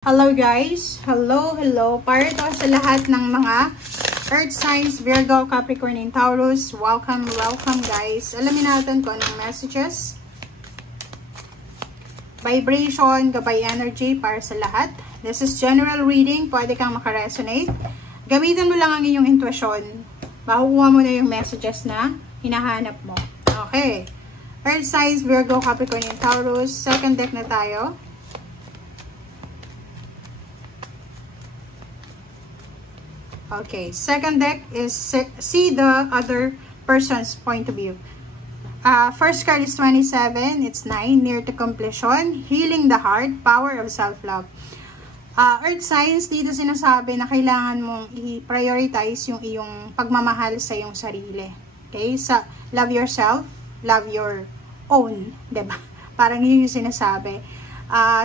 Hello guys! Hello! Para ito sa lahat ng mga Earth signs, Virgo, Capricorn, and Taurus. Welcome guys! Alamin natin kung anong messages, vibration, gabay energy para sa lahat. This is general reading. Pwede kang makaresonate. Gamitin mo lang ang iyong intuition. Makukuha mo na yung messages na hinahanap mo. Okay. Earth signs, Virgo, Capricorn, and Taurus. Second deck na tayo. Okay, second deck is see the other person's point of view. First card is 27, it's 9, near to completion, healing the heart, power of self-love. Earth signs, dito sinasabi na kailangan mong i-prioritize yung iyong pagmamahal sa iyong sarili. Okay, love yourself, love your own, diba? Parang yun yung sinasabi.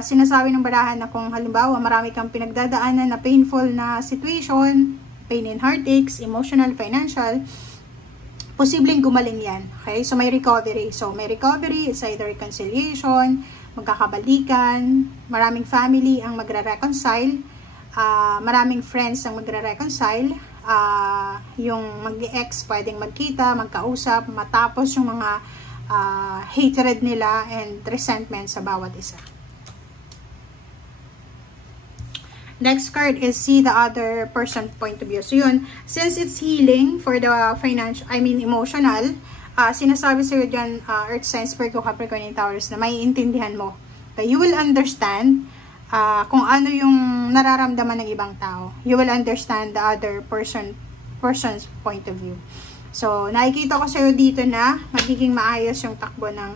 Sinasabi ng barahan na kung halimbawa marami kang pinagdadaanan na painful na situation, pain and heartaches, emotional, financial, posibleng gumaling yan. Okay? So, may recovery. It's either reconciliation, magkakabalikan, maraming family ang magre-reconcile, maraming friends ang magre-reconcile, yung mag-ex pwedeng magkita, magkausap, matapos yung mga hatred nila and resentment sa bawat isa. Next card is see the other person's point of view. So yun, since it's healing for the emotional, sinasabi sa'yo dyan, Earth signs, Virgo, Capricorn, and Taurus, na may intindihan mo. Okay? You will understand kung ano yung nararamdaman ng ibang tao. You will understand the other person's point of view. So, nakikita ko sa'yo dito na magiging maayos yung takbo ng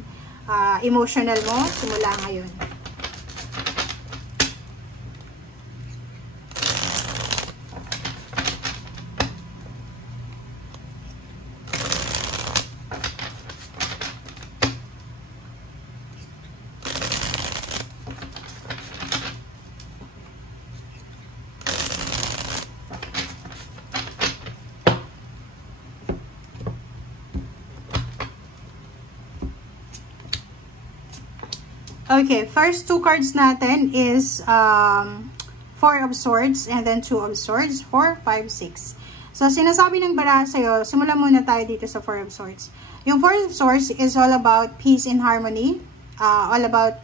emotional mo simula ngayon. Okay, first two cards natin is 4 of Swords and then 2 of Swords, 4, 5, 6. So, sinasabi ng baraha sa'yo, simulan muna tayo dito sa 4 of Swords. Yung 4 of Swords is all about peace and harmony, all about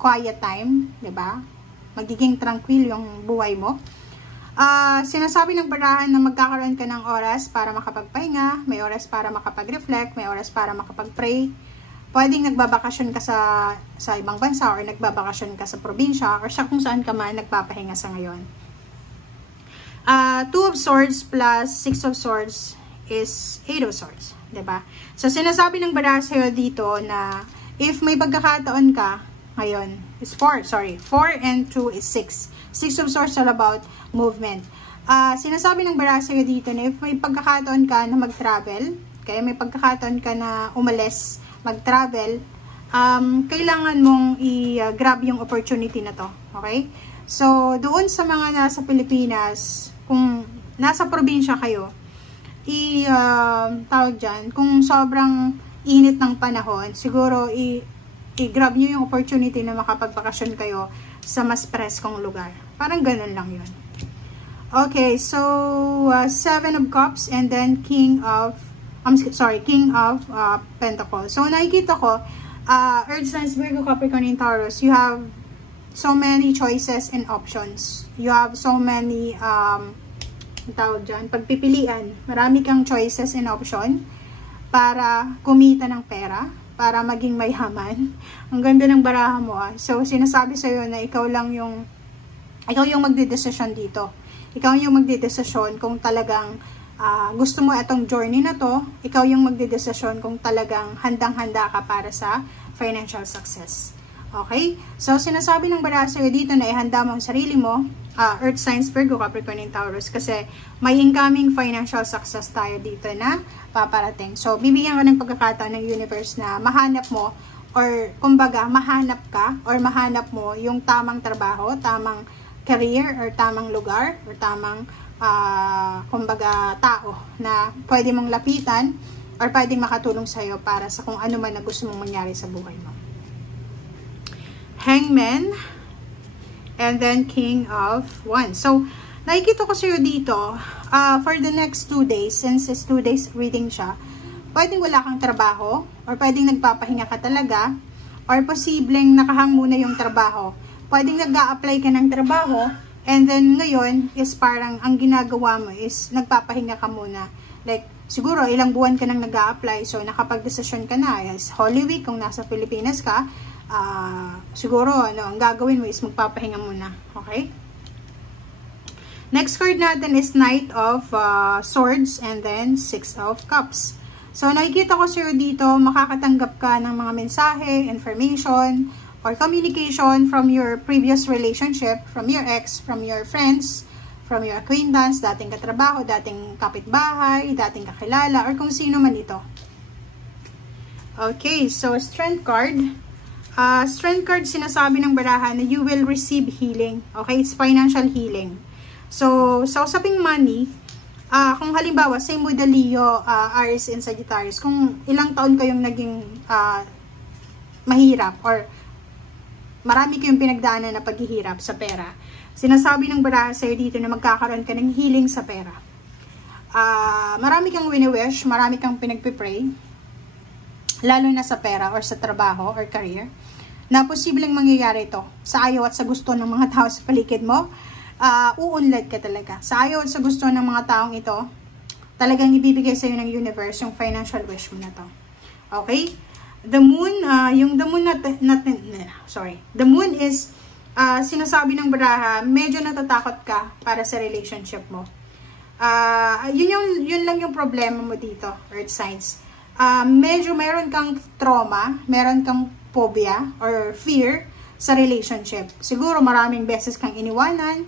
quiet time, diba? Magiging tranquil yung buhay mo. Sinasabi ng barahan na magkakaroon ka ng oras para makapagpahinga, may oras para makapag-reflect, may oras para makapag-pray. Pwedeng nagbabakasyon ka sa ibang bansa or nagbabakasyon ka sa probinsya or sa kung saan ka man nagpapahinga sa ngayon. 2 of Swords plus 6 of Swords is 8 of Swords. Diba? So, sinasabi ng baraha sa'yo dito na if may pagkakataon ka ngayon, is 4 and 2 is 6. 6 of Swords all about movement. Sinasabi ng baraha sa'yo dito na if may pagkakataon ka na mag-travel, okay, may pagkakataon ka na umalis, mag-travel, kailangan mong i-grab yung opportunity na to. Okay? So, doon sa mga nasa Pilipinas, kung nasa probinsya kayo, tawag dyan, kung sobrang init ng panahon, siguro i-grab nyo yung opportunity na makapagbakasyon kayo sa mas preskong lugar. Parang ganun lang yun. Okay, so 7 of Cups and then King of Pentacles. So, nakikita ko, Earth signs, Virgo, Capricorn, and Taurus, you have so many choices and options. You have so many, tawag dyan, pagpipilian. Marami kang choices and option para kumita ng pera, para maging mayaman. Ang ganda ng baraha mo. So, sinasabi sa'yo na ikaw yung magdidesisyon dito. Ikaw yung magdidesisyon kung talagang gusto mo itong journey na to, ikaw yung magdedesisyon kung talagang handang-handa ka para sa financial success. Okay? So, sinasabi ng baraha sa'yo dito na ihanda mo ang sarili mo, Earth signs, Virgo, Capricorn, and Taurus, kasi may incoming financial success tayo dito na paparating. So, bibigyan ka ng pagkakataon ng universe na mahanap mo, or kumbaga, mahanap ka, or mahanap mo yung tamang trabaho, tamang career, or tamang lugar, or tamang kumbaga tao na pwede mong lapitan or pwedeng makatulong sa'yo para sa kung ano man na gusto mong mangyari sa buhay mo. Hangman and then King of Wands. So, nakikita ko sa'yo dito, for the next 2 days, since it's 2 days reading siya, pwedeng wala kang trabaho, or pwedeng nagpapahinga ka talaga, or posibleng nakahang muna yung trabaho. Pwedeng nag-a-apply ka ng trabaho, and then ngayon is parang ang ginagawa mo is nagpapahinga ka muna. Like, siguro ilang buwan ka nang nag-a-apply, so nakapag-desisyon ka na, is Holy Week kung nasa Pilipinas ka, siguro ang gagawin mo is magpapahinga muna. Okay? Next card natin is Knight of Swords and then 6 of Cups. So, nakikita ko sa'yo dito, makakatanggap ka ng mga mensahe, information, or communication from your previous relationship, from your ex, from your friends, from your acquaintance, dating katrabaho, dating kapitbahay, dating kakilala, or kung sino man ito. Okay, so Strength card. Strength card, sinasabi ng barahan na you will receive healing. Okay, it's financial healing. So, sa usaping money, kung halimbawa, same with the Leo, Aries, and Sagittarius, kung ilang taon kayong naging mahirap, or marami kayong pinagdaanan na paghihirap sa pera, sinasabi ng baraha sa'yo dito na magkakaroon ka ng healing sa pera. Marami kang wini-wish, marami kang pinagpipray, lalo na sa pera or sa trabaho or career, na posibleng mangyayari ito sa ayaw at sa gusto ng mga tao sa paligid mo. Uunlad ka talaga. Sa ayaw at sa gusto ng mga taong ito, talagang ibibigay sa'yo ng universe yung financial wish mo na to. Okay? The moon, the moon is, sinasabi ng baraha, medyo natatakot ka para sa relationship mo. Yun lang yung problema mo dito, Earth signs. Medyo meron kang trauma, meron kang phobia or fear sa relationship. Siguro maraming beses kang iniwanan,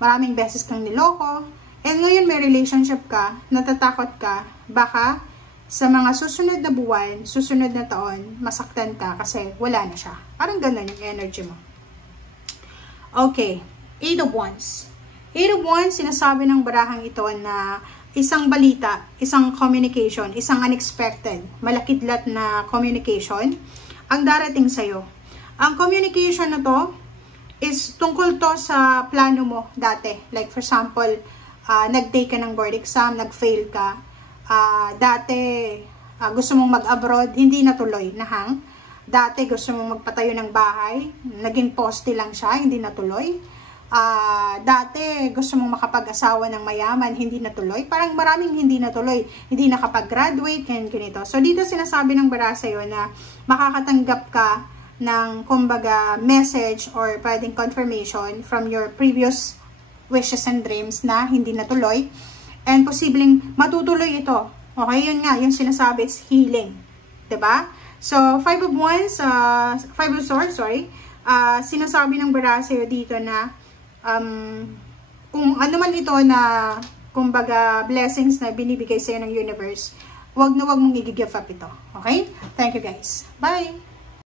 maraming beses kang niloko, and ngayon may relationship ka, natatakot ka, baka sa mga susunod na buwan, susunod na taon, masaktan ka kasi wala na siya. Parang ganun yung energy mo. Okay, 8 of Wands. 8 of Wands, sinasabi ng barahang ito na isang balita, isang communication, isang unexpected, malakidlat na communication ang darating sa'yo. Ang communication na to is tungkol to sa plano mo dati. Like for example, nag-take ka ng board exam, nag-fail ka. Dati gusto mong mag-abroad, hindi natuloy, nahang. Dati gusto mong magpatayo ng bahay, naging poste lang siya, hindi natuloy. Dati gusto mong makapag-asawa ng mayaman, hindi natuloy. Parang maraming hindi natuloy, hindi nakapag-graduate, ganito. So dito sinasabi ng baraha sa'yo na makakatanggap ka ng kumbaga message or pwedeng confirmation from your previous wishes and dreams na hindi natuloy, and posibleng matutuloy ito. Okay, yun nga, yung sinasabi, it's healing. Diba? So, 5 of Wands, 5 of Swords, sorry, sinasabi ng baraha sa'yo dito na kung ano man ito na kumbaga blessings na binibigay sa'yo ng universe, wag na wag mong i-give up ito. Okay? Thank you guys. Bye!